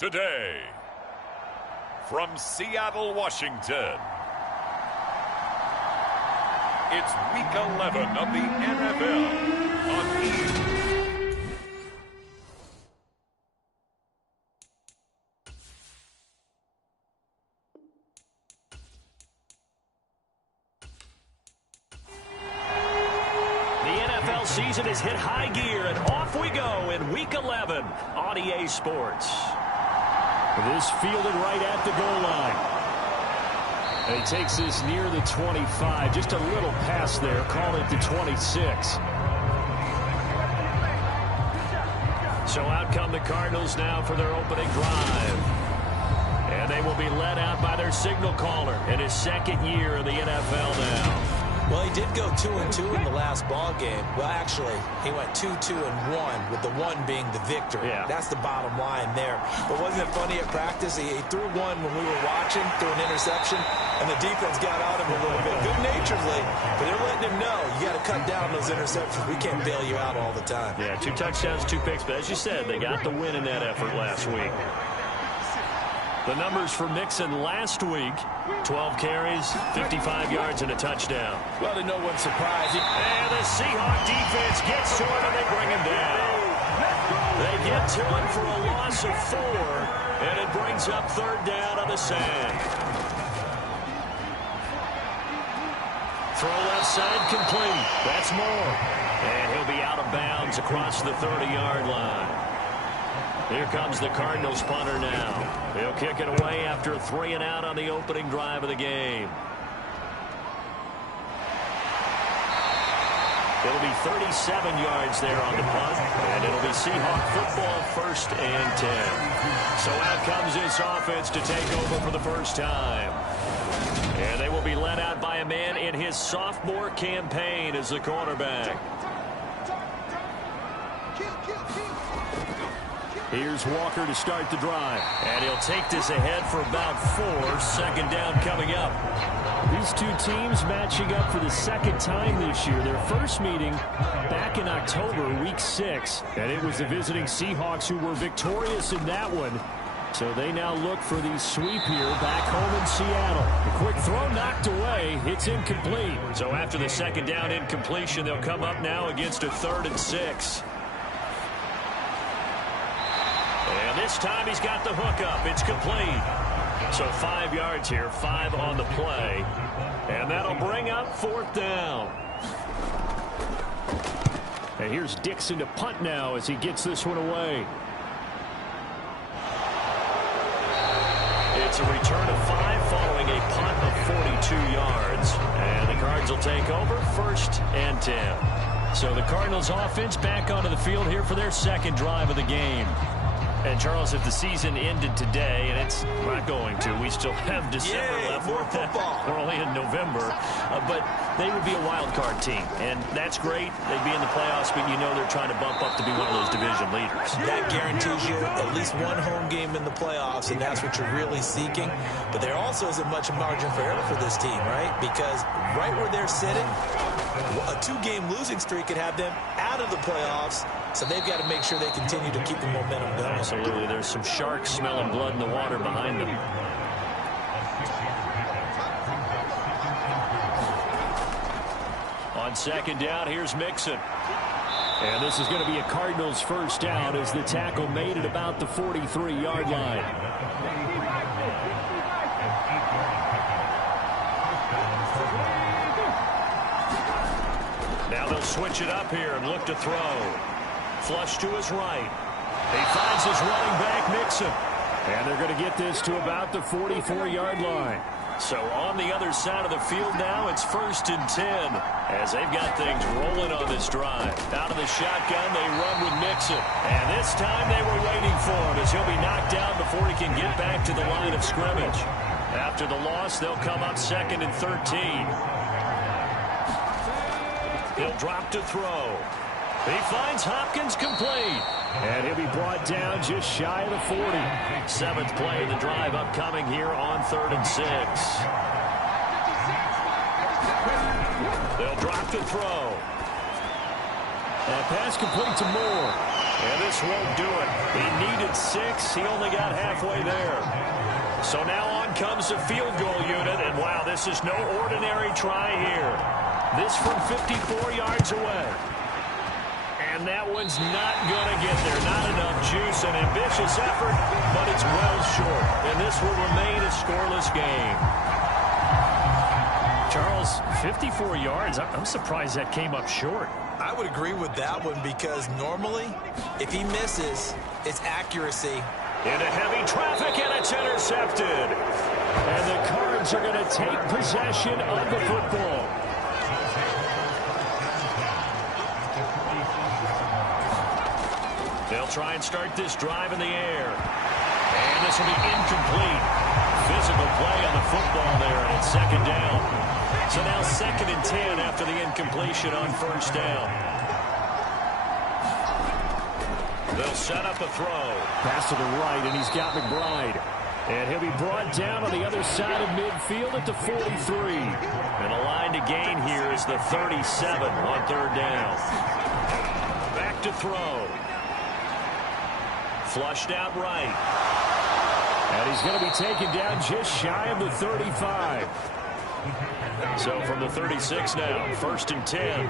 Today, from Seattle, Washington, it's Week 11 of the NFL on E! The NFL season has hit high gear, and off we go in Week 11 on EA Sports. This fielded right at the goal line. And he takes this near the 25. Just a little pass there. Call it the 26. So out come the Cardinals now for their opening drive. And they will be led out by their signal caller in his second year in the NFL now. Well, he did go 2-2 in the last ball game. Well, actually, he went 2-2-1, with the one being the victory. Yeah. That's the bottom line there. But wasn't it funny at practice? He threw one when we were watching, threw an interception, and the defense got on him a little bit, good-naturedly. But they're letting him know, you got to cut down those interceptions. We can't bail you out all the time. Yeah, 2 touchdowns, 2 picks. But as you said, they got the win in that effort last week. The numbers for Mixon last week, 12 carries, 55 yards, and a touchdown. Well, to no one's surprise. And the Seahawks defense gets to him, and they bring him down. They get to him for a loss of 4, and it brings up 3rd down on the sand. Throw left side complete. That's Moore. And he'll be out of bounds across the 30-yard line. Here comes the Cardinals punter now. He'll kick it away after a 3 and out on the opening drive of the game. It'll be 37 yards there on the punt, and it'll be Seahawk football 1st and 10. So out comes this offense to take over for the first time. And they will be led out by a man in his sophomore campaign as the quarterback. Here's Walker to start the drive. And he'll take this ahead for about 4. 2nd down coming up. These two teams matching up for the 2nd time this year. Their first meeting back in October, Week 6. And it was the visiting Seahawks who were victorious in that one. So they now look for the sweep here back home in Seattle. A quick throw knocked away. It's incomplete. So after the 2nd down incompletion, they'll come up now against a 3rd and 6. And this time he's got the hook up. It's complete. So 5 yards here, 5 on the play. And that'll bring up 4th down. And here's Dixon to punt now as he gets this one away. It's a return of 5 following a punt of 42 yards. And the Cards will take over 1st and 10. So the Cardinals offense back onto the field here for their 2nd drive of the game. And, Charles, if the season ended today, and it's not going to, we still have December left. More football. We're only in November. But they would be a wild card team. And that's great. They'd be in the playoffs, but you know they're trying to bump up to be one of those division leaders. That guarantees you at least one home game in the playoffs, and that's what you're really seeking. But there also isn't much margin for error for this team, right? Because right where they're sitting, a 2-game losing streak could have them out of the playoffs. So they've got to make sure they continue to keep the momentum going. Absolutely. There's some sharks smelling blood in the water behind them. On 2nd down, here's Mixon. And this is going to be a Cardinals 1st down as the tackle made at about the 43-yard line. Now they'll switch it up here and look to throw. Flush to his right. He finds his running back, Mixon. And they're going to get this to about the 44-yard line. So on the other side of the field now, it's 1st and 10 as they've got things rolling on this drive. Out of the shotgun, they run with Mixon. And this time they were waiting for him as he'll be knocked down before he can get back to the line of scrimmage. After the loss, they'll come up 2nd and 13. He'll drop to throw. He finds Hopkins complete. And he'll be brought down just shy of the 40. 7th play of the drive upcoming here on 3rd and 6. They'll drop to throw. And pass complete to Moore. And this won't do it. He needed 6. He only got halfway there. So now on comes the field goal unit. And, wow, this is no ordinary try here. This from 54 yards away. And that one's not going to get there. Not enough juice. An ambitious effort, but it's well short. And this will remain a scoreless game. Charles, 54 yards. I'm surprised that came up short. I would agree with that one because normally, if he misses, it's accuracy. Into heavy traffic, and it's intercepted. And the Cards are going to take possession of the football. They'll try and start this drive in the air. And this will be incomplete. Physical play on the football there, and it's second down. So now 2nd and 10 after the incompletion on first down. They'll set up a throw. Pass to the right, and he's got McBride. And he'll be brought down on the other side of midfield at the 43. And a line to gain here is the 37 on third down. Back to throw. Flushed out right. And he's going to be taken down just shy of the 35. So from the 36 now, 1st and 10.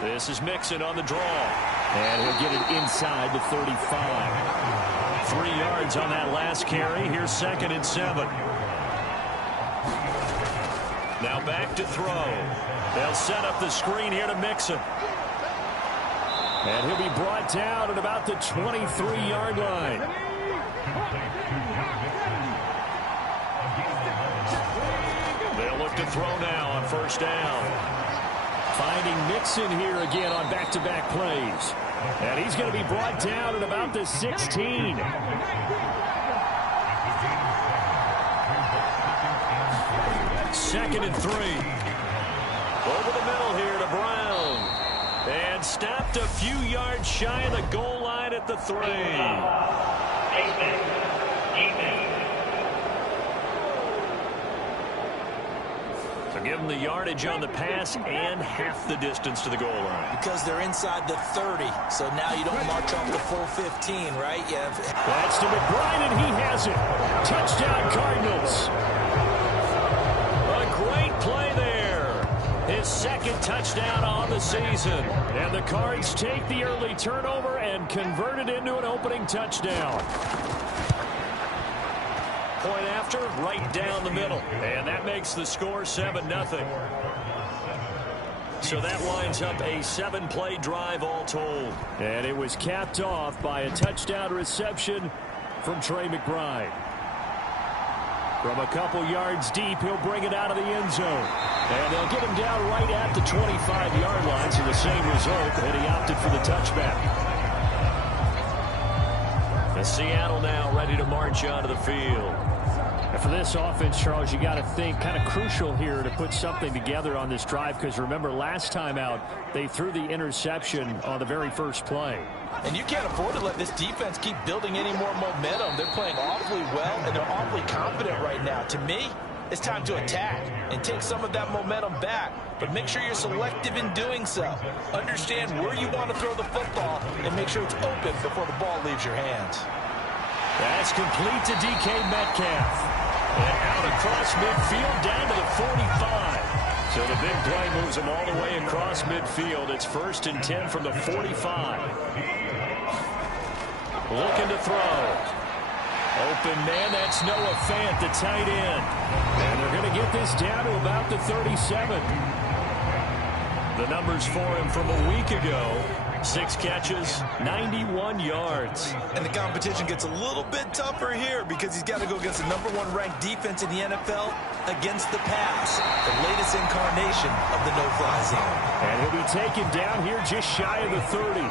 This is Mixon on the draw. And he'll get it inside the 35. 3 yards on that last carry. Here's 2nd and 7. Now back to throw. They'll set up the screen here to Mixon. And he'll be brought down at about the 23-yard line. They'll look to throw now on first down. Finding Mixon here again on back-to-back plays. And he's going to be brought down at about the 16. 2nd and 3. Over the middle here to Brown. And stopped a few yards shy of the goal line at the 3. So give them the yardage on the pass and half the distance to the goal line. Because they're inside the 30, so now you don't march off the full 15, right? That's to McBride, and he has it. Touchdown, Cardinals. A great play there. His 2nd touchdown on the season. And the Cards take the early turnover and convert it into an opening touchdown. Point after, right down the middle. And that makes the score 7-0. So that lines up a 7-play drive all told. And it was capped off by a touchdown reception from Trey McBride. From a couple yards deep, he'll bring it out of the end zone. And they'll get him down right at the 25-yard line, so the same result, and he opted for the touchback. And Seattle now ready to march onto the field. And for this offense, Charles, you got to think kind of crucial here to put something together on this drive, because remember last time out they threw the interception on the very first play. And you can't afford to let this defense keep building any more momentum. They're playing awfully well, and they're awfully confident right now. To me, it's time to attack and take some of that momentum back, but make sure you're selective in doing so. Understand where you want to throw the football and make sure it's open before the ball leaves your hands. That's complete to DK Metcalf. And out across midfield down to the 45. So the big play moves him all the way across midfield. It's 1st and 10 from the 45. Looking to throw. Open man, that's Noah Fant, the tight end. And they're going to get this down to about the 37. The numbers for him from a week ago. 6 catches, 91 yards. And the competition gets a little bit tougher here because he's got to go against the #1 ranked defense in the NFL against the pass, the latest incarnation of the no-fly zone. And he'll be taken down here just shy of the 30.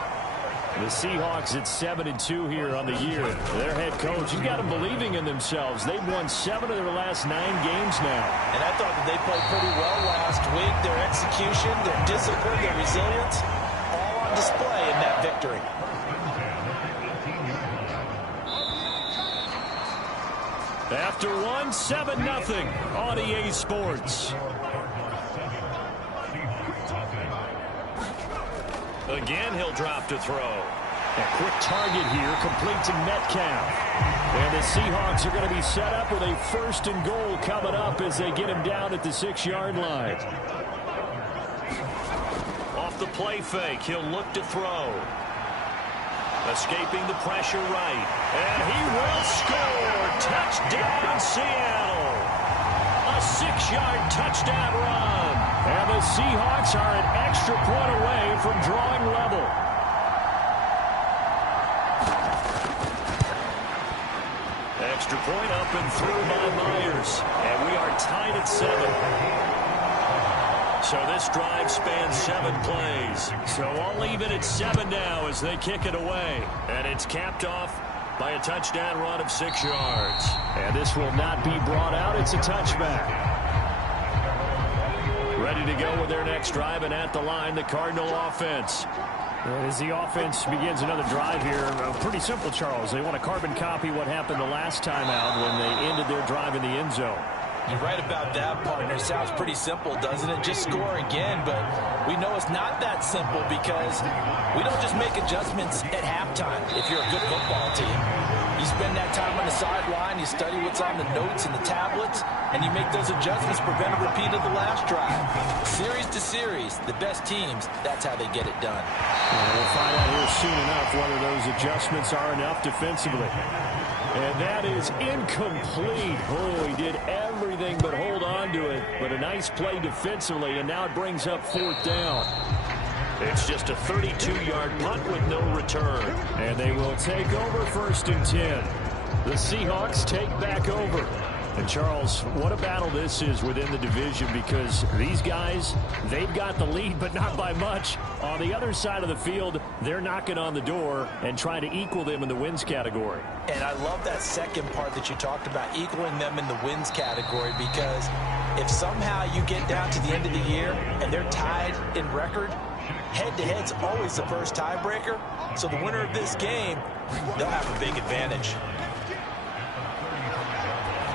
The Seahawks at 7-2 here on the year. Their head coach, he's got them believing in themselves. They've won 7 of their last 9 games now. And I thought that they played pretty well last week. Their execution, their discipline, their resilience, all on display in that victory. After one, 7-0 on EA Sports. Again, he'll drop to throw. A quick target here, complete to Metcalf. And the Seahawks are going to be set up with a 1st and goal coming up as they get him down at the 6-yard line. Off the play fake, he'll look to throw. Escaping the pressure right. And he will score. Touchdown, Seattle. A 6-yard touchdown run. And the Seahawks are an extra point away from drawing level. Extra point up and through by Myers. And we are tied at 7. So this drive spans 7 plays. So all even at 7 now as they kick it away. And it's capped off by a touchdown run of 6 yards. And this will not be brought out. It's a touchback. Ready to go with their next drive, and at the line, the Cardinal offense. As the offense begins another drive here, pretty simple, Charles. They want to carbon copy what happened the last time out when they ended their drive in the end zone. You're right about that, partner. It sounds pretty simple, doesn't it? Just score again, but we know it's not that simple because we don't just make adjustments at halftime if you're a good football team. You spend that time on the sideline, you study what's on the notes and the tablets, and you make those adjustments, prevent a repeat of the last drive. Series to series, the best teams, that's how they get it done. We'll find out here soon enough whether those adjustments are enough defensively. And that is incomplete. Oh, he did everything but hold on to it. But a nice play defensively, and now it brings up 4th down. It's just a 32-yard punt with no return. And they will take over 1st and 10. The Seahawks take back over. And, Charles, what a battle this is within the division because these guys, they've got the lead, but not by much. On the other side of the field, they're knocking on the door and trying to equal them in the wins category. And I love that second part that you talked about, equaling them in the wins category, because if somehow you get down to the end of the year and they're tied in record, head-to-head's always the first tiebreaker. So the winner of this game, they'll have a big advantage.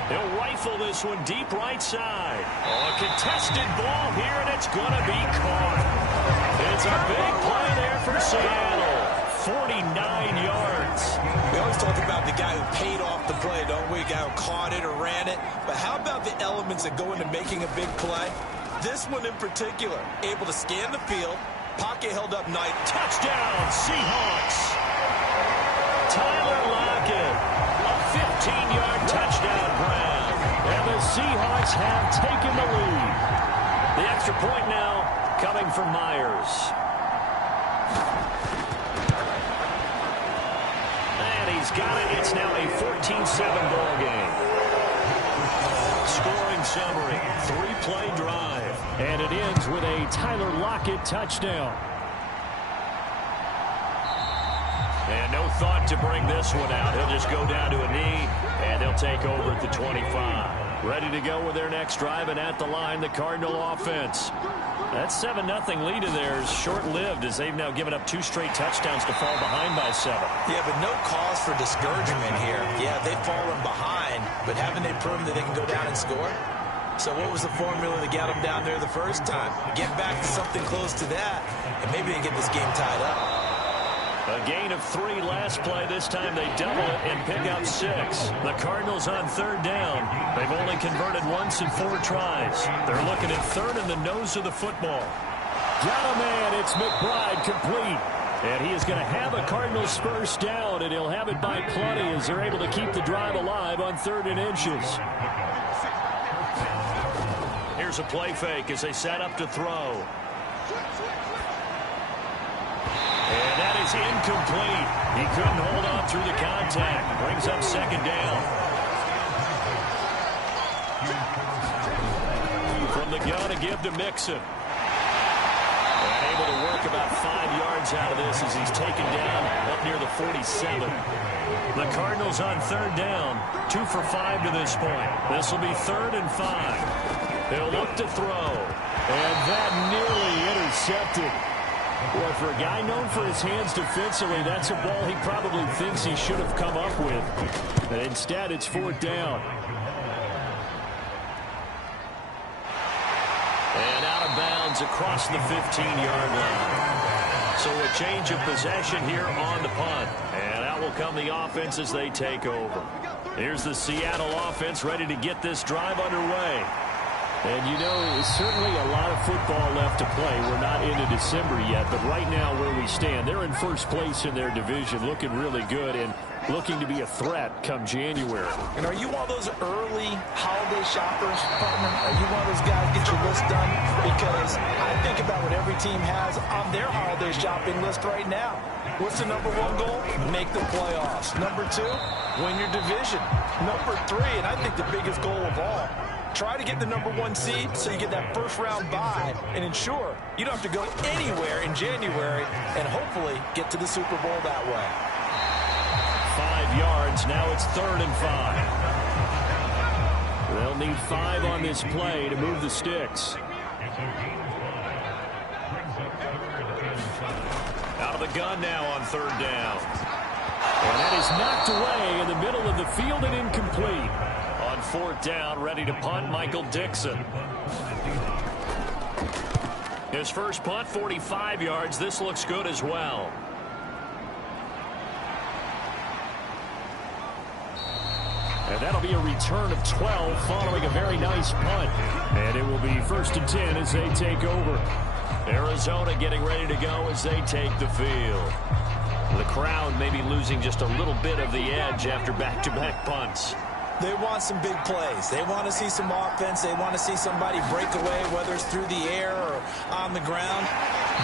They'll rifle this one deep right side. Oh, a contested ball here, and it's going to be caught. It's a big play there for Seattle. 49 yards. We always talk about the guy who paid off the play, don't we? The guy who caught it or ran it. But how about the elements that go into making a big play? This one in particular, able to scan the field, pocket held up nice. Touchdown, Seahawks. Tyler Lockett, a 15-yard touchdown grab. And the Seahawks have taken the lead. The extra point now coming from Myers. And he's got it. It's now a 14-7 ball game. Scoring summary, 3-play drive. And it ends with a Tyler Lockett touchdown. And no thought to bring this one out. He'll just go down to a knee, and they'll take over at the 25. Ready to go with their next drive, and at the line, the Cardinal offense. That 7-0 lead of theirs short-lived as they've now given up 2 straight touchdowns to fall behind by 7. Yeah, but no cause for discouragement here. Yeah, they've fallen behind, but haven't they proven that they can go down and score? So what was the formula that got them down there the first time? Get back to something close to that, and maybe they get this game tied up. A gain of 3 last play. This time they double it and pick up 6. The Cardinals on 3rd down. They've only converted once in 4 tries. They're looking at 3rd in the nose of the football. Got a man. It's McBride complete. And he is going to have a Cardinals first down, and he'll have it by plenty as they're able to keep the drive alive on 3rd and inches. Here's a play fake as they set up to throw. And that is incomplete. He couldn't hold on through the contact. Brings up 2nd down. From the gun, a give to Mixon. And able to work about 5 yards out of this as he's taken down up near the 47. The Cardinals on 3rd down. 2 for 5 to this point. This will be 3rd and 5. They'll look to throw. And that nearly intercepted. Well, for a guy known for his hands defensively, that's a ball he probably thinks he should have come up with. But instead, it's 4th down. And out of bounds across the 15-yard line. So a change of possession here on the punt. And out will come the offense as they take over. Here's the Seattle offense ready to get this drive underway. And you know, certainly a lot of football left to play. We're not into December yet, but right now where we stand, they're in first place in their division, looking really good and looking to be a threat come January. And are you one of those early holiday shoppers, partner? Are you one of those guys get your list done? Because I think about what every team has on their holiday shopping list right now. What's the number one goal? Make the playoffs. Number two, win your division. Number three, and I think the biggest goal of all, try to get the number one seed so you get that first round bye and ensure you don't have to go anywhere in January and hopefully get to the Super Bowl that way. 5 yards. Now it's 3rd and 5. They'll need 5 on this play to move the sticks. Out of the gun now on 3rd down. And that is knocked away in the middle of the field and incomplete. On 4th down, ready to punt, Michael Dixon. His first punt, 45 yards. This looks good as well. And that'll be a return of 12 following a very nice punt. And it will be 1st and 10 as they take over. Arizona getting ready to go as they take the field. The crowd may be losing just a little bit of the edge after back-to-back punts. They want some big plays. They want to see some offense. They want to see somebody break away, whether it's through the air or on the ground.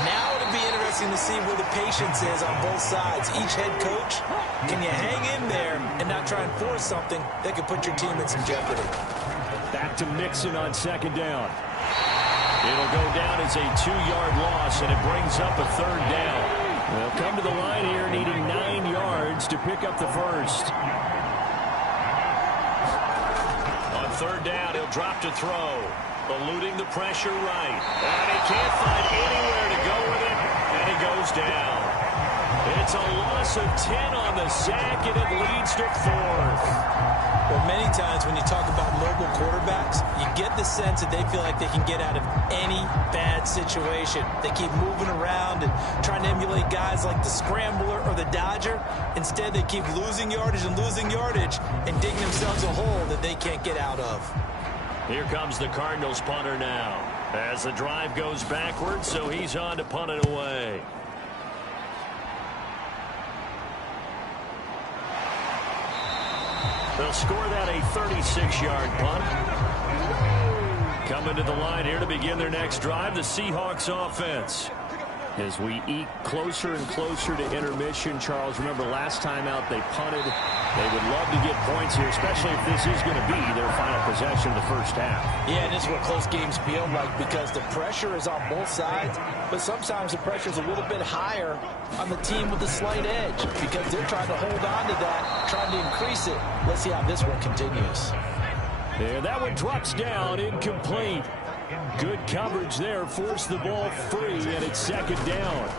Now it'll be interesting to see where the patience is on both sides. Each head coach, can you hang in there and not try and force something that could put your team in some jeopardy? Back to Mixon on 2nd down. It'll go down as a 2-yard loss, and it brings up a 3rd down. They'll come to the line here needing 9 yards to pick up the first. On 3rd down, he'll drop to throw. Eluding the pressure right. And he can't find anywhere to go with it, and he goes down. It's a loss of 10 on the sack, and it leads to 4th. Well, many times when you talk about mobile quarterbacks, you get the sense that they feel like they can get out of any bad situation. They keep moving around and trying to emulate guys like the Scrambler or the Dodger. Instead, they keep losing yardage and digging themselves a hole that they can't get out of. Here comes the Cardinals punter now. As the drive goes backwards, so he's on to punt it away. They'll score that a 36-yard punt. Coming to the line here to begin their next drive, the Seahawks offense. As we eke closer and closer to intermission, Charles, remember last time out they punted. They would love to get points here, especially if this is going to be their final possession of the first half. Yeah, and this is what close games feel like because the pressure is on both sides, but sometimes the pressure is a little bit higher on the team with the slight edge because they're trying to hold on to that, trying to increase it. Let's see how this one continues. And that one drops down, incomplete. Good coverage there, forced the ball free, and it's 2nd down.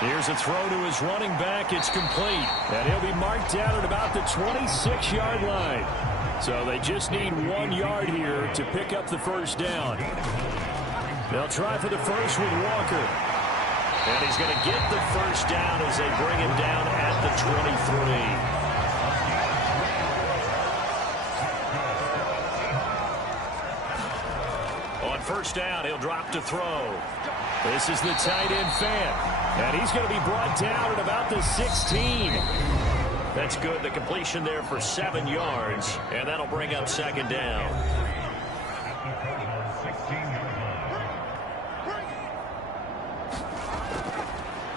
Here's a throw to his running back. It's complete. And he'll be marked down at about the 26-yard line. So they just need 1 yard here to pick up the first down. They'll try for the first with Walker. And he's going to get the first down as they bring him down at the 23. On 1st down, he'll drop to throw. This is the tight end fan. And he's going to be brought down at about the 16. That's good. The completion there for 7 yards. And that'll bring up 2nd down.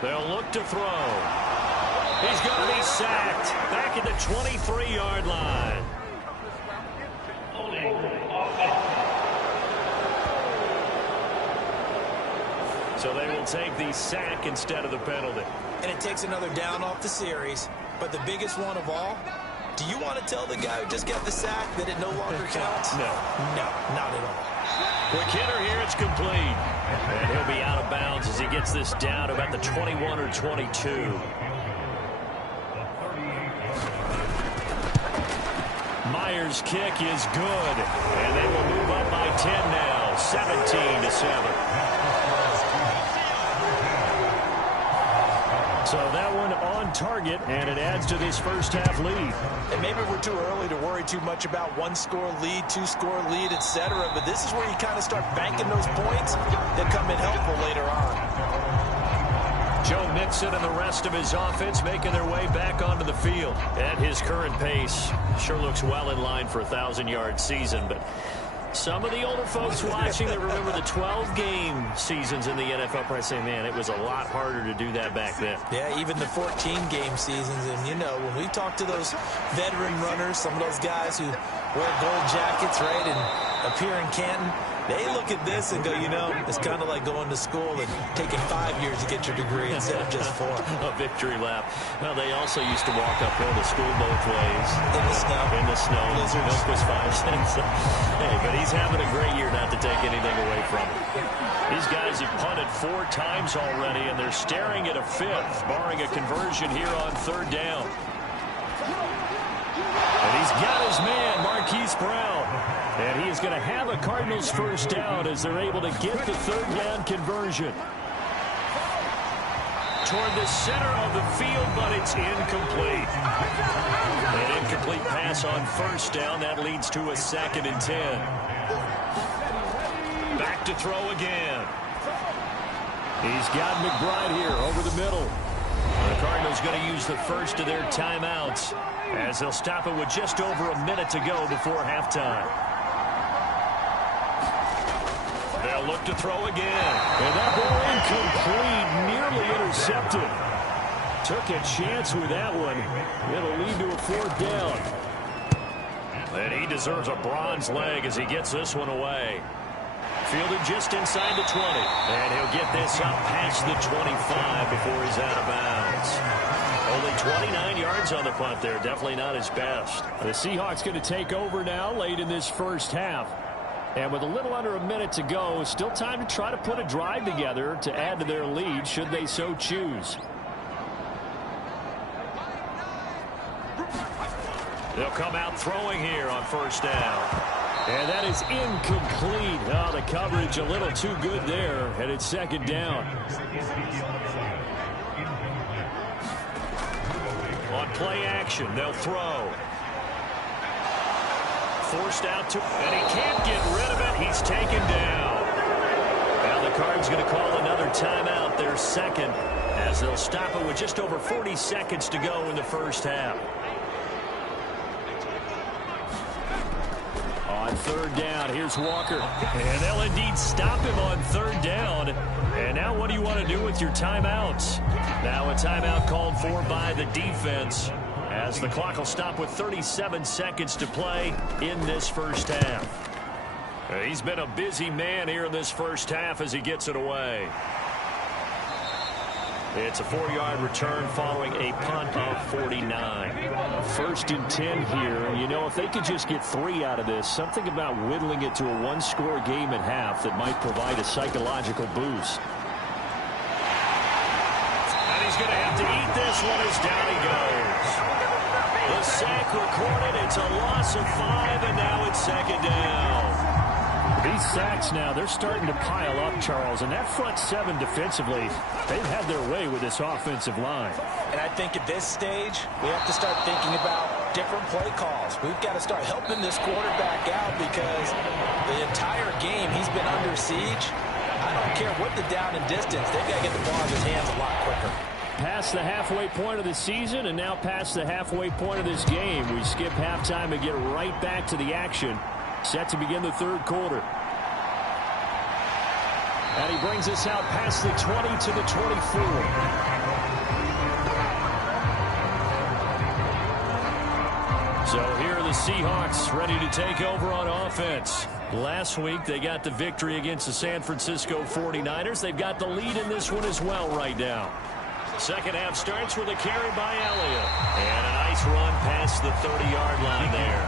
They'll look to throw. He's going to be sacked back at the 23-yard line. So they will take the sack instead of the penalty. And it takes another down off the series. But the biggest one of all, do you want to tell the guy who just got the sack that it no longer counts? No. No, not at all. Quick hitter here, it's complete. And he'll be out of bounds as he gets this down to about the 21 or 22. Myers' kick is good. And they will move up by 10 now, 17-7. target, and it adds to this first-half lead. And maybe we're too early to worry too much about one-score lead, two-score lead, etc. But this is where you kind of start banking those points that come in helpful later on. Joe Mixon and the rest of his offense making their way back onto the field. At his current pace, sure looks well in line for a 1,000-yard season, but some of the older folks watching that remember the 12-game seasons in the NFL probably say, man, it was a lot harder to do that back then. Yeah, even the 14-game seasons. And, you know, when we talk to those veteran runners, some of those guys who wear gold jackets, right, and appear in Canton, they look at this and go, you know, it's kind of like going to school and taking 5 years to get your degree instead of just 4. A victory lap. Well, they also used to walk uphill to school both ways. In the snow. In the snow. Blizzards. Milk was 5 cents. Hey, but he's having a great year, not to take anything away from him. These guys have punted 4 times already, and they're staring at a 5th, barring a conversion here on 3rd down. And he's got his man, Marquise Brown. And he is going to have a Cardinals first down as they're able to get the 3rd down conversion. Toward the center of the field, but it's incomplete. An incomplete pass on 1st down. That leads to a 2nd and 10. Back to throw again. He's got McBride here over the middle. The Cardinals going to use the first of their timeouts as they'll stop it with just over a minute to go before halftime. They'll look to throw again. And that ball incomplete, nearly intercepted. Took a chance with that one. It'll lead to a 4th down. And he deserves a bronze leg as he gets this one away. Fielded just inside the 20. And he'll get this up past the 25 before he's out of bounds. Only 29 yards on the punt there. Definitely not his best. The Seahawks going to take over now late in this first half. And with a little under a minute to go, still time to try to put a drive together to add to their lead should they so choose. They'll come out throwing here on 1st down. And that is incomplete. Oh, the coverage a little too good there. And it's 2nd down. On play action, they'll throw. Forced out to, and he can't get rid of it. He's taken down. Now the Cards going to call another timeout, their 2nd, as they'll stop it with just over 40 seconds to go in the first half. On 3rd down, here's Walker. And they'll indeed stop him on 3rd down. And now what do you want to do with your timeouts? Now a timeout called for by the defense, as the clock will stop with 37 seconds to play in this first half. He's been a busy man here in this first half as he gets it away. It's a 4-yard return following a punt of 49. 1st and 10 here. And, you know, if they could just get 3 out of this, something about whittling it to a 1-score game at half that might provide a psychological boost. And he's going to have to eat this one as down he goes. The sack recorded. It's a loss of 5, and now it's 2nd down. These sacks now, they're starting to pile up, Charles. And that front 7 defensively, they've had their way with this offensive line. And I think at this stage, we have to start thinking about different play calls. We've got to start helping this quarterback out because the entire game he's been under siege. I don't care what the down and distance. They've got to get the ball in his hands a lot quicker. Past the halfway point of the season and now past the halfway point of this game. We skip halftime and get right back to the action. Set to begin the 3rd quarter. And he brings us out past the 20 to the 24. So here are the Seahawks ready to take over on offense. Last week they got the victory against the San Francisco 49ers. They've got the lead in this one as well right now. Second half starts with a carry by Elliott. And a nice run past the 30-yard line there.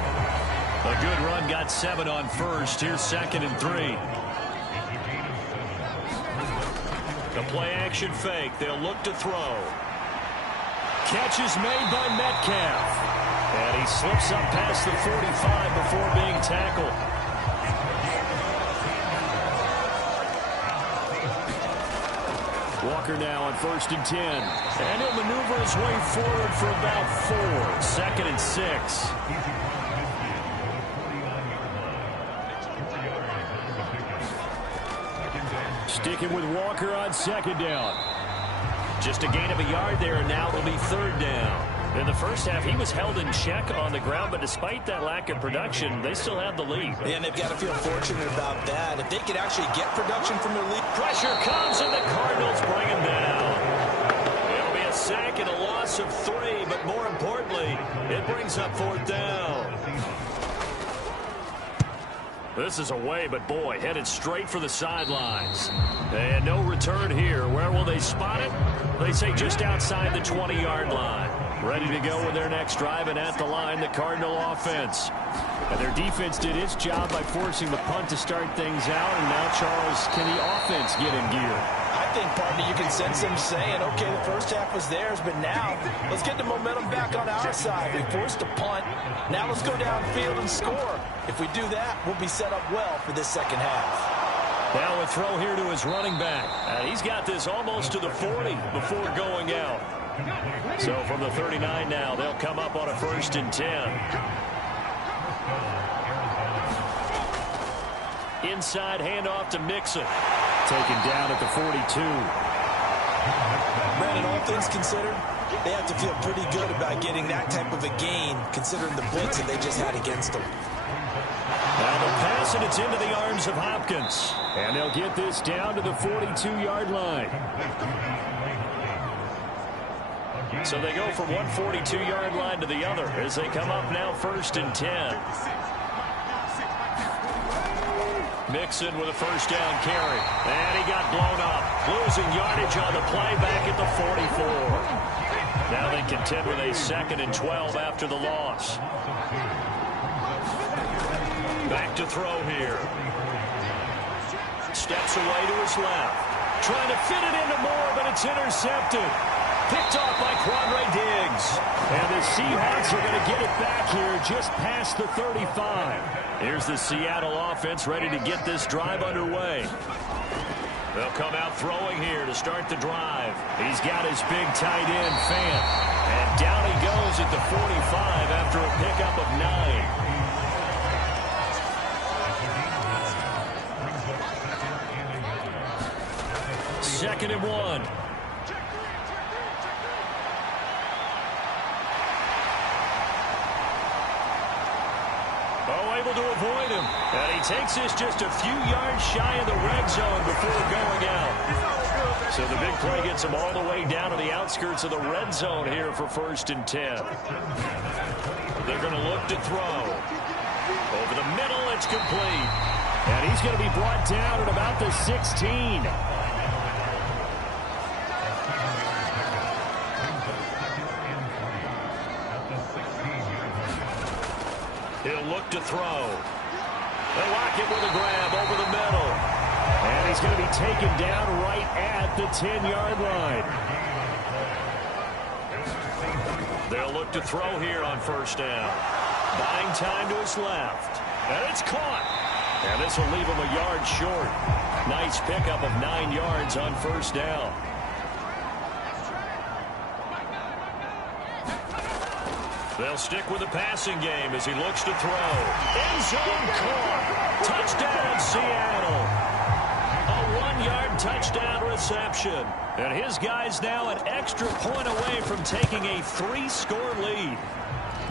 A good run, got 7 on 1st. Here's 2nd and 3. The play-action fake. They'll look to throw. Catch is made by Metcalf. And he slips up past the 45 before being tackled. Walker now on 1st and 10. And he'll maneuver his way forward for about 4. 2nd and 6. Sticking with Walker on 2nd down. Just a gain of a yard there, and now it'll be 3rd down. In the first half, he was held in check on the ground, but despite that lack of production, they still have the lead. And they've got to feel fortunate about that. If they could actually get production from their lead. Pressure comes, and the Cardinals bring him down. It'll be a sack and a loss of 3, but more importantly, it brings up 4th down. This is away, but boy, headed straight for the sidelines. And no return here. Where will they spot it? They say just outside the 20-yard line. Ready to go with their next drive, and at the line, the Cardinal offense. And their defense did its job by forcing the punt to start things out. And now, Charles, can the offense get in gear? I think, partner, you can sense them saying, okay, the first half was theirs, but now let's get the momentum back on our side. We forced a punt. Now let's go downfield and score. If we do that, we'll be set up well for this second half. Now a throw here to his running back. He's got this almost to the 40 before going out. So from the 39 now, they'll come up on a 1st and 10. Inside handoff to Mixon. Taken down at the 42. Brandon, all things considered, they have to feel pretty good about getting that type of a gain, considering the blitz that they just had against them. Now the pass, and it's into the arms of Hopkins. And they'll get this down to the 42-yard line. So they go from one 42-yard line to the other as they come up now 1st and 10. Mixon with a 1st down carry. And he got blown up. Losing yardage on the play back at the 44. Now they contend with a 2nd and 12 after the loss. Back to throw here. Steps away to his left. Trying to fit it into Moore, but it's intercepted. Picked off by Quandre Diggs. And the Seahawks are going to get it back here just past the 35. Here's the Seattle offense ready to get this drive underway. They'll come out throwing here to start the drive. He's got his big tight end, Fant. And down he goes at the 45 after a pickup of 9. Second and 1. Able to avoid him. And he takes this just a few yards shy of the red zone before going out. So the big play gets him all the way down to the outskirts of the red zone here for 1st and 10. They're going to look to throw. Over the middle, it's complete. And he's going to be brought down at about the 16. He'll look to throw. They lock it with a grab over the middle. And he's going to be taken down right at the 10-yard line. They'll look to throw here on 1st down. Buying time to his left. And it's caught. And this will leave him a yard short. Nice pickup of 9 yards on 1st down. They'll stick with the passing game as he looks to throw. End zone caught. Touchdown, Seattle. A 1-yard touchdown reception. And his guys now an extra point away from taking a 3-score lead.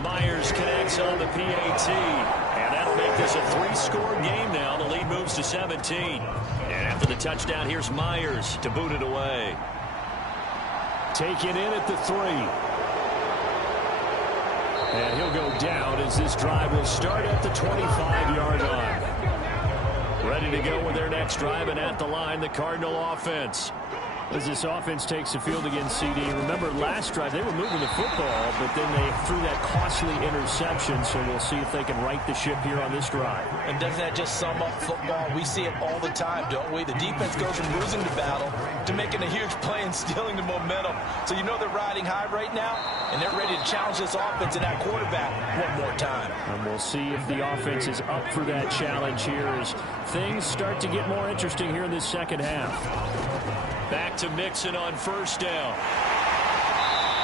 Myers connects on the PAT. And that'll make this a 3-score game now. The lead moves to 17. And after the touchdown, here's Myers to boot it away. Taken in at the 3. And he'll go down as this drive will start at the 25-yard line. Ready to go with their next drive, and at the line, the Cardinal offense. As this offense takes the field against CD. Remember, last drive, they were moving the football, but then they threw that costly interception, so we'll see if they can right the ship here on this drive. And doesn't that just sum up football? We see it all the time, don't we? The defense goes from losing the battle to making a huge play and stealing the momentum. So you know they're riding high right now, and they're ready to challenge this offense and that quarterback one more time. And we'll see if the offense is up for that challenge here as things start to get more interesting here in this second half. Back to Mixon on first down.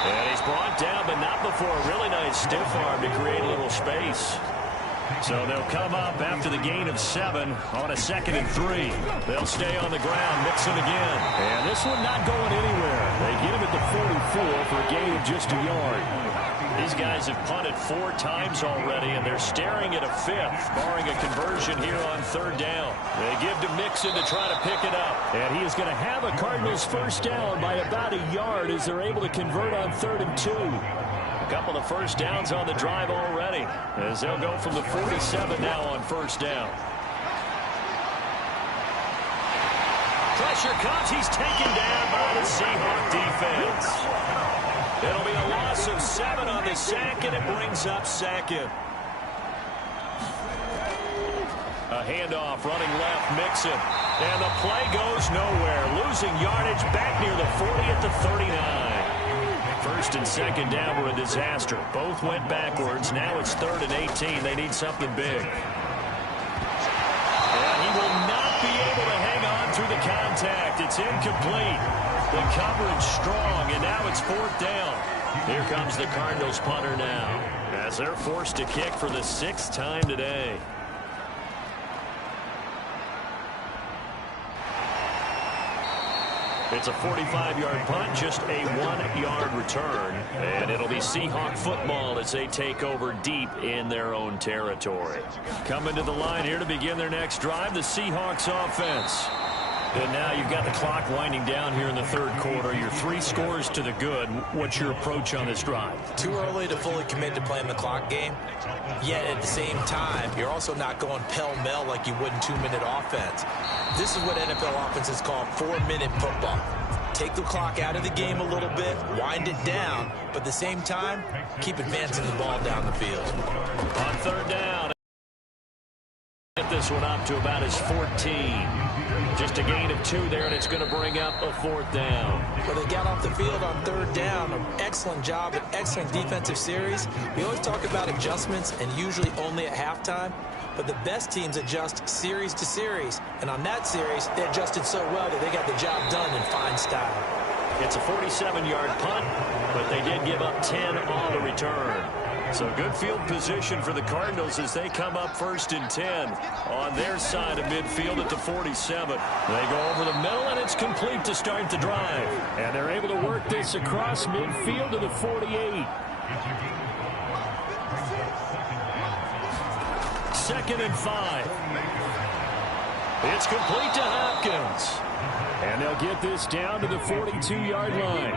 And he's brought down, but not before a really nice stiff arm to create a little space. So they'll come up after the gain of 7 on a 2nd and 3. They'll stay on the ground, Mixon again. And this one not going anywhere. They get him at the 44 for a gain of just a yard. These guys have punted 4 times already, and they're staring at a 5th, barring a conversion here on 3rd down. They give to Mixon to try to pick it up. And he is going to have a Cardinals first down by about a yard as they're able to convert on 3rd and 2. A couple of first downs on the drive already, as they'll go from the 47 now on first down. Pressure comes. He's taken down by the Seahawks defense. It'll be a loss of 7 on the sack, and it brings up 2nd. A handoff running left, Mixon. And the play goes nowhere. Losing yardage back near the 40 at the 39. 1st and 2nd down were a disaster. Both went backwards. Now it's 3rd and 18. They need something big. And he will not be able to hang on through the contact. It's incomplete. The coverage strong, and now it's 4th down. Here comes the Cardinals punter now, as they're forced to kick for the 6th time today. It's a 45-yard punt, just a 1-yard return. And it'll be Seahawk football as they take over deep in their own territory. Coming to the line here to begin their next drive, the Seahawks offense. And now you've got the clock winding down here in the 3rd quarter. You're 3 scores to the good. What's your approach on this drive? Too early to fully commit to playing the clock game. Yet at the same time, you're also not going pell-mell like you would in 2-minute offense. This is what NFL offenses call 4-minute football. Take the clock out of the game a little bit, wind it down, but at the same time, keep advancing the ball down the field. On 3rd down. Get this one up to about his 14. Just a gain of 2 there, and it's going to bring up a 4th down. Well, they got off the field on 3rd down. An excellent job, an excellent defensive series. We always talk about adjustments, and usually only at halftime. But the best teams adjust series to series. And on that series, they adjusted so well that they got the job done in fine style. It's a 47-yard punt, but they did give up 10 on the return. So good field position for the Cardinals as they come up 1st and 10 on their side of midfield at the 47. They go over the middle, and it's complete to start the drive. And they're able to work this across midfield to the 48. 2nd and 5. It's complete to Hopkins. And they'll get this down to the 42-yard line.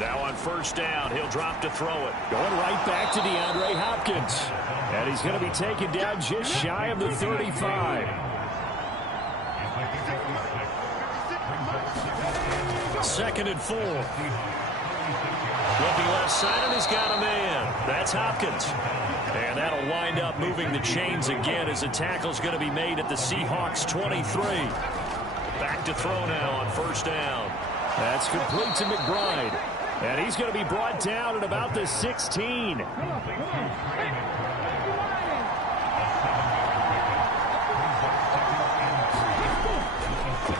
Now on 1st down, he'll drop to throw it. Going right back to DeAndre Hopkins. And he's going to be taken down just shy of the 35. 2nd and 4. Looking left side, and he's got a man. That's Hopkins. And that'll wind up moving the chains again as the tackle's going to be made at the Seahawks 23. Back to throw now on 1st down. That's complete to McBride. And he's going to be brought down at about the 16.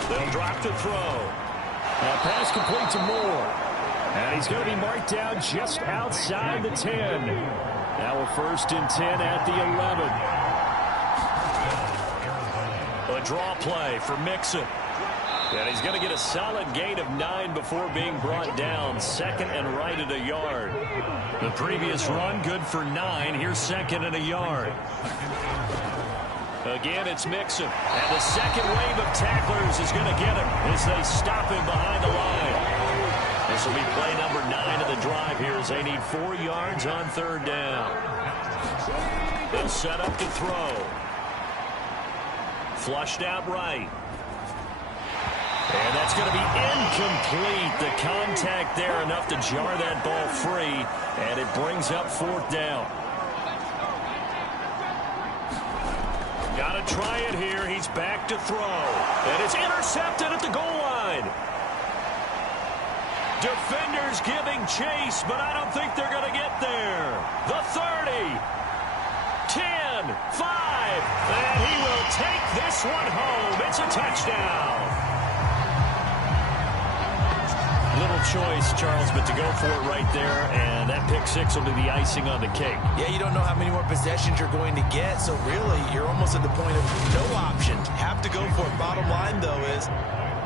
They'll drop to throw. A pass complete to Moore. And he's going to be marked down just outside the 10. Now a 1st and 10 at the 11. A draw play for Mixon. And he's going to get a solid gain of 9 before being brought down. 2nd and right at a yard. The previous run good for 9. Here's 2nd and a yard. Again, it's Mixon. And the second wave of tacklers is going to get him as they stop him behind the line. This will be play number 9 of the drive here as they need 4 yards on 3rd down. They'll set up to throw. Flushed out right. And that's going to be incomplete. The contact there enough to jar that ball free. And it brings up 4th down. Got to try it here. He's back to throw. And it's intercepted at the goal line. Defenders giving chase, but I don't think they're going to get there. The this one home. It's a touchdown. Little choice, Charles, but to go for it right there, and that pick six will be the icing on the cake. Yeah, you don't know how many more possessions you're going to get, so really you're almost at the point of no options. Have to go for it. Bottom line, though, is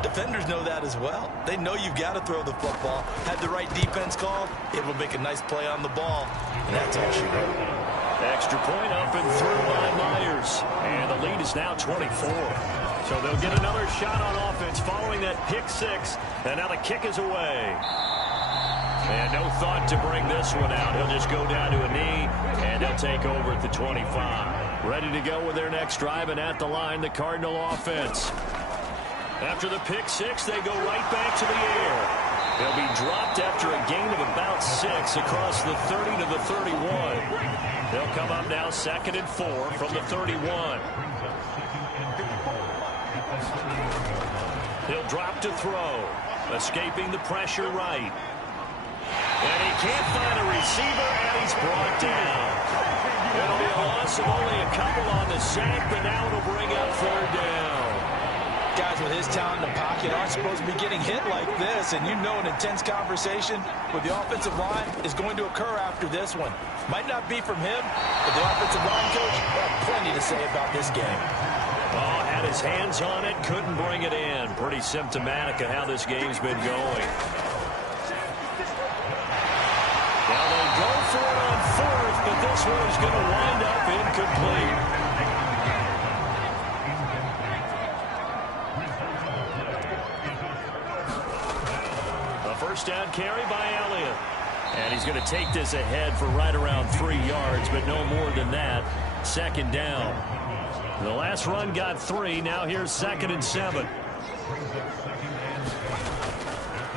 defenders know that as well. They know you've got to throw the football. Had the right defense called, able to make a nice play on the ball, and that's all she wrote. Extra point up and through by Myers, and the lead is now 24. So they'll get another shot on offense following that pick six. And now the kick is away. And no thought to bring this one out. He'll just go down to a knee, and he'll take over at the 25. Ready to go with their next drive, and at the line, the Cardinal offense. After the pick six, they go right back to the air. They'll be dropped after a gain of about 6 across the 30 to the 31. They'll come up now 2nd and 4 from the 31. He'll drop to throw. Escaping the pressure right. And he can't find a receiver, and he's brought down. It'll be a loss of only a couple on the sack, but now it'll bring up 3rd down. Guys with his talent in the pocket aren't supposed to be getting hit like this, and you know an intense conversation with the offensive line is going to occur after this one. Might not be from him, but the offensive line coach will have plenty to say about this game. Oh, had his hands on it, couldn't bring it in. Pretty symptomatic of how this game's been going. Now they go for it on 4th, but this one is going to wind up incomplete. A first down carry by Elliott. And he's going to take this ahead for right around 3 yards, but no more than that. 2nd down. The last run got 3. Now here's 2nd and 7.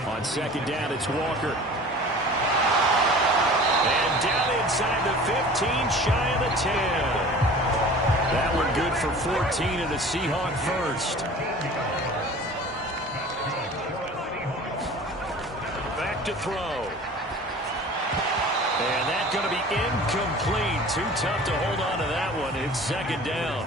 On 2nd down, it's Walker. And down inside the 15, shy of the 10. That one good for 14 and a Seahawk first. Back to throw. And that's going to be incomplete. Too tough to hold on to that one. It's 2nd down.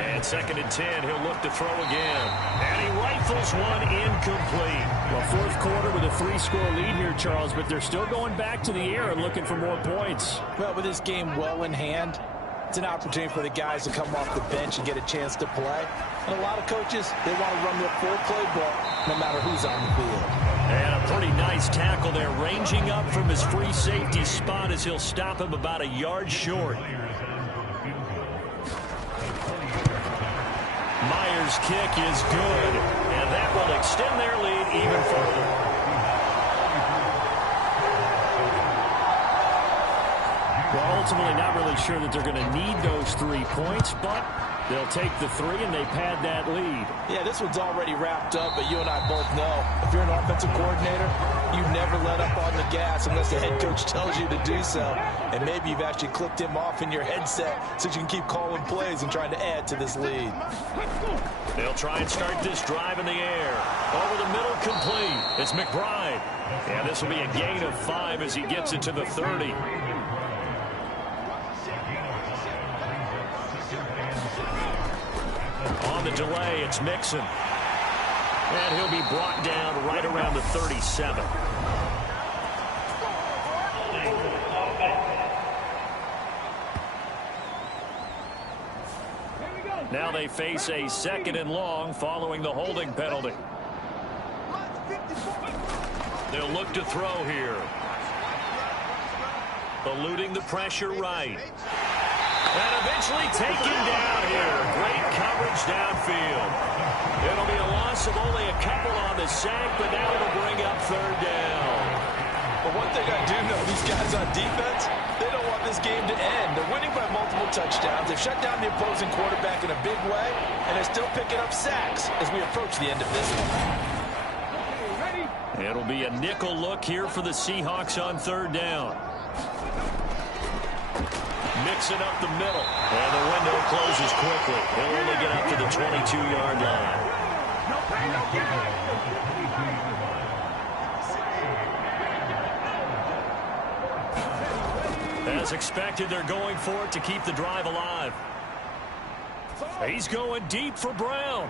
And 2nd and 10. He'll look to throw again. And he rifles one incomplete. Well, 4th quarter with a 3-score lead here, Charles, but they're still going back to the air and looking for more points. Well, with this game well in hand, it's an opportunity for the guys to come off the bench and get a chance to play. And a lot of coaches, they want to run their full playbook no matter who's on the field. And a pretty nice tackle there, ranging up from his free safety spot as he'll stop him about a yard short. Myers' kick is good, and that will extend their lead even further. Well, ultimately not really sure that they're going to need those 3 points, but they'll take the 3 and they pad that lead. Yeah, this one's already wrapped up, but you and I both know if you're an offensive coordinator, you never let up on the gas unless the head coach tells you to do so. And maybe you've actually clicked him off in your headset so you can keep calling plays and trying to add to this lead. They'll try and start this drive in the air. Over the middle, complete. It's McBride. And this will be a gain of 5 as he gets it to the 30. On the delay, it's Mixon. And he'll be brought down right around the 37. Now they face a 2nd and long following the holding penalty. They'll look to throw here. Eluding the pressure right. And eventually taken down here. Great coverage downfield. It'll be a loss of only a couple on the sack, but now it'll bring up 3rd down. But one thing I do know, these guys on defense, they don't want this game to end. They're winning by multiple touchdowns. They've shut down the opposing quarterback in a big way, and they're still picking up sacks as we approach the end of this one. It'll be a nickel look here for the Seahawks on 3rd down. Mixing up the middle. And the window closes quickly. He'll only get up to the 22-yard line. As expected, they're going for it to keep the drive alive. He's going deep for Brown.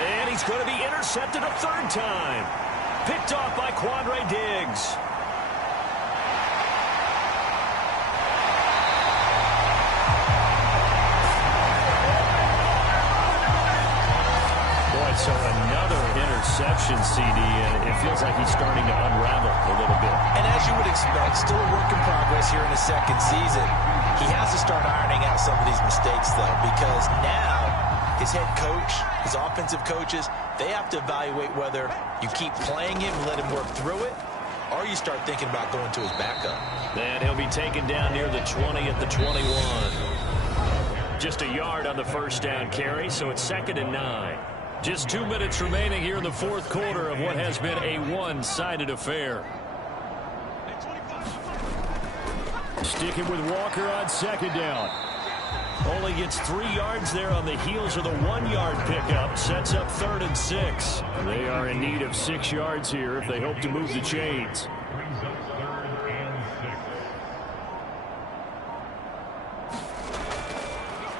And he's going to be intercepted a third time. Picked off by Quandre Diggs. So another interception, CD, and it feels like he's starting to unravel a little bit. And as you would expect, still a work in progress here in his second season. He has to start ironing out some of these mistakes, though, because now his head coach, his offensive coaches, they have to evaluate whether you keep playing him and let him work through it, or you start thinking about going to his backup. And he'll be taken down near the 20 at the 21. Just a yard on the first down carry, so it's 2nd and 9. Just 2 minutes remaining here in the fourth quarter of what has been a one-sided affair. Sticking with Walker on 2nd down. Only gets 3 yards there on the heels of the 1-yard pickup. Sets up 3rd and 6. They are in need of 6 yards here if they hope to move the chains.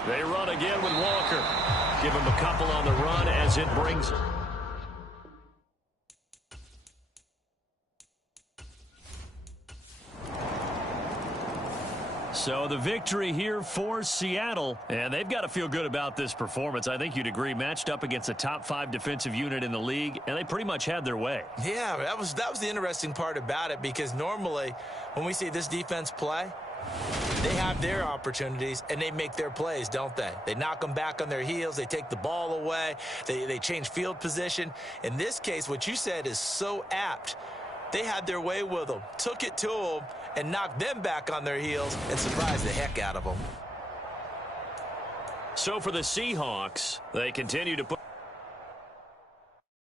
They run again with Walker. Give him a couple on the run as it brings it. So the victory here for Seattle, and they've got to feel good about this performance. I think you'd agree, matched up against a top 5 defensive unit in the league, and they pretty much had their way. Yeah, that was the interesting part about it, because normally when we see this defense play, they have their opportunities, and they make their plays, don't they? They knock them back on their heels. They take the ball away. They change field position. In this case, what you said is so apt. They had their way with them, took it to them, and knocked them back on their heels and surprised the heck out of them. So for the Seahawks, they continue to put